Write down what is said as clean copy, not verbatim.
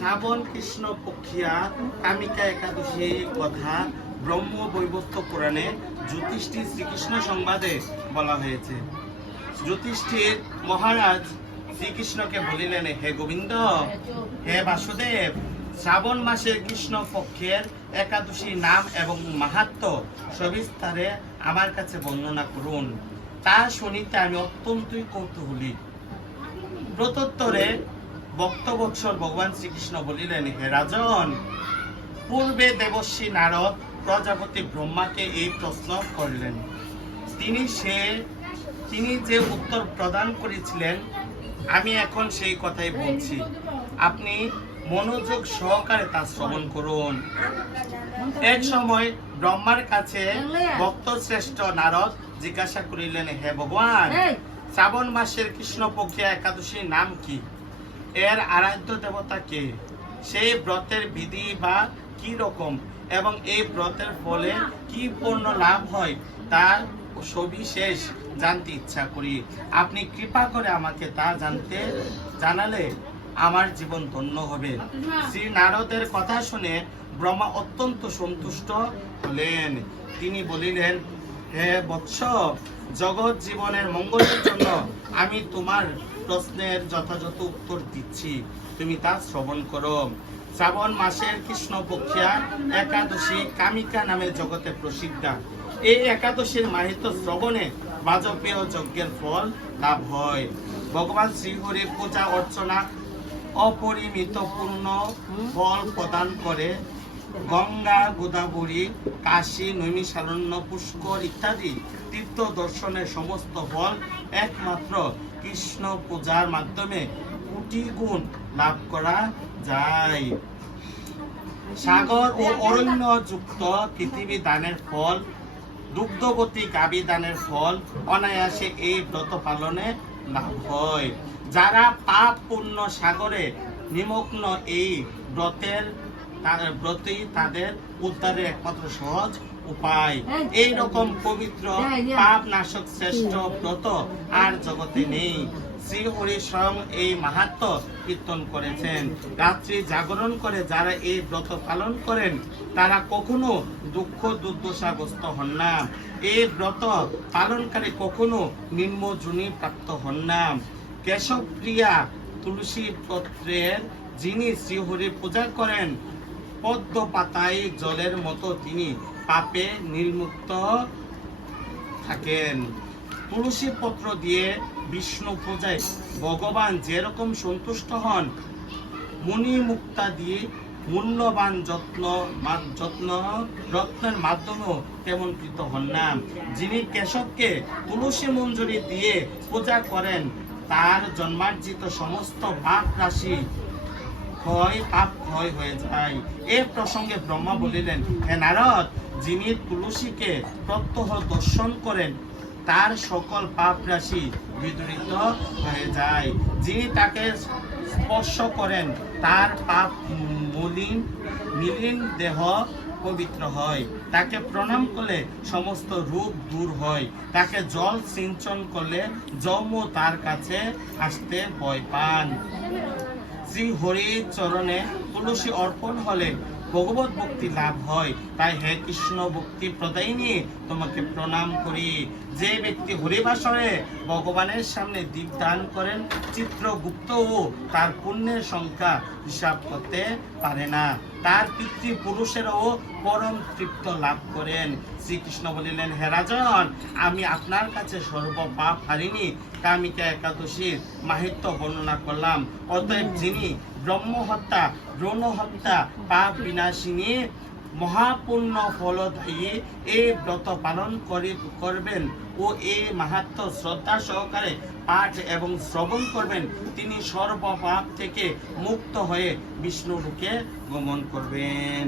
শ্রাবণ কৃষ্ণ পক্ষিয়া কামিকা একাদশী কথা ব্রহ্ম বৈবর্ত পুরাণে যুধিষ্ঠির শ্রীকৃষ্ণ সংবাদে বলা হয়েছে। যুধিষ্ঠির মহারাজ শ্রীকৃষ্ণকে বলিলেন, হে গোবিন্দ, হে বাসুদেব, শ্রাবণ মাসের কৃষ্ণ পক্ষের একাদশী নাম এবং মাহাত্ম্য সবিস্তারে আমার কাছে বর্ণনা করুন। তা শুনিতে আমি অত্যন্তই কৌতূহলী। প্রত্যুত্তরে ভক্তবৎসল ভগবান শ্রীকৃষ্ণ বলিলেন, হে রাজন, পূর্বে দেবর্ষি নারদ প্রজাপতি ব্রহ্মাকে এই প্রশ্ন করলেন। তিনি যে উত্তর প্রদান করেছিলেন, আমি এখন সেই কথাই বলছি। আপনি মনোযোগ সহকারে তা শ্রবণ করুন। এক সময় ব্রহ্মার কাছে ভক্ত শ্রেষ্ঠ নারদ জিজ্ঞাসা করিলেন, হে ভগবান, শ্রাবণ মাসের কৃষ্ণপক্ষিয়া একাদশীর নাম কি? এর আরাধ্য দেবতা কে? সেই ব্রতের বিধি বা কি রকম এবং এই ব্রতের ফলে কি পূর্ণ লাভ হয় তার সবিশেষ জানতে ইচ্ছা করি। আপনি কৃপা করে আমাকে তা জানালে আমার জীবন ধন্য হবে। শ্রী নারদের কথা শুনে ব্রহ্মা অত্যন্ত সন্তুষ্ট হলেন। তিনি বলিলেন, হে বৎস, জগৎ জীবনের মঙ্গলের জন্য আমি তোমার প্রশ্নের যথাযথ উত্তর দিচ্ছি, তুমি তা শ্রবণ করো। শ্রাবণ মাসের কৃষ্ণ পক্ষিয়া একাদশী কামিকা নামে জগতে প্রসিদ্ধা। এই একাদশীর মাহিত্য শ্রবণে বাজপেয় যজ্ঞের ফল লাভ হয়। ভগবান শ্রীহরির পূজা অর্চনা অপরিমিত পূর্ণ ফল প্রদান করে। গঙ্গা, গোদাবরী, কাশী, নৈমিষারণ্য, পুষ্কর ইত্যাদি তীর্থ দর্শনের সমস্ত ফল একমাত্র কৃষ্ণ পূজার মাধ্যমে কোটি গুণ লাভ করা যায়। সাগর ও অরণ্য যুক্ত পৃথিবী দানের ফল, দুগ্ধবতী গাভী দানের ফল অনায়াসে এই ব্রত পালনে লাভ হয়। যারা পাপ পুণ্য সাগরে নিমগ্ন, এই ব্রতই তাদের উদ্ধারের একমাত্র সহজ উপায়। এই রকম পবিত্র পাপ নাশক শ্রেষ্ঠ ব্রত আর জগতে নেই। শ্রী হরি স্বয়ং এই মাহাত্ম্য কীর্তন করেছেন। রাত্রি জাগরণ করে যারা এই ব্রত পালন করেন তারা কখনো দুঃখ দুর্দশাগ্রস্ত হন না। এই ব্রত পালনকারী কখনো নিম্ন যোনি প্রাপ্ত হন না। কেশব প্রিয়া তুলসী পত্রের যিনি শ্রীহরি পূজা করেন, পদ্ম পাতায় জলের মতো তিনি পাপে নির্মুক্ত থাকেন। তুলসী পত্র দিয়ে বিষ্ণু পূজায় ভগবান যেরকম সন্তুষ্ট হন, মুনি মুক্তা দিয়ে মূল্যবান রত্নের মাধ্যমেও তেমন কৃত হন না। যিনি কেশবকে তুলসী মঞ্জুরি দিয়ে পূজা করেন, তার জন্মার্জিত সমস্ত পাপ রাশি পাপ ক্ষয় হয়ে যায়। এ প্রসঙ্গে ব্রহ্মা বলিলেন, হে নারদ, যিনি তুলসীকে প্রত্যহ দর্শন করেন তার সকল পাপ রাশি বিদূরিত হয়ে যায়। যিনি তাকে স্পর্শ করেন তার পাপ মলিন দেহ পবিত্র হয়। তাকে প্রণাম করলে সমস্ত রূপ দূর হয়। তাকে জল সিঞ্চন করলে যমও তার কাছে আসতে ভয় পান। শ্রী হরির চরণে তুলসী অর্পণ হলে ভগবত ভক্তি লাভ হয়। তাই হে কৃষ্ণ ভক্তি প্রদায়িনী, তোমাকে প্রণাম করি। যে ব্যক্তি হরিবাসরে ভগবানের সামনে দীপ দান করেন, চিত্রগুপ্তও তার পুণ্যের সংখ্যা হিসাব করতে পারে না। তার পিতৃপুরুষেরও পরম তৃপ্ত লাভ করেন। শ্রীকৃষ্ণ বলিলেন, হে রাজন, আমি আপনার কাছে সর্বপাপ হারিণী কামিকা একাদশীর মাহাত্ম্য বর্ণনা করলাম। অতএব যিনি ব্রহ্ম হত্যা, ব্রণ হত্যা, পাপ বিনাশিনী, মহাপুণ্য ফলদায়ী এই ব্রত পালন করবেন ও এই মাহাত্ম্য শ্রদ্ধা সহকারে পাঠ এবং শ্রবণ করবেন, তিনি সর্বপাপ থেকে মুক্ত হয়ে বিষ্ণুলোকে গমন করবেন।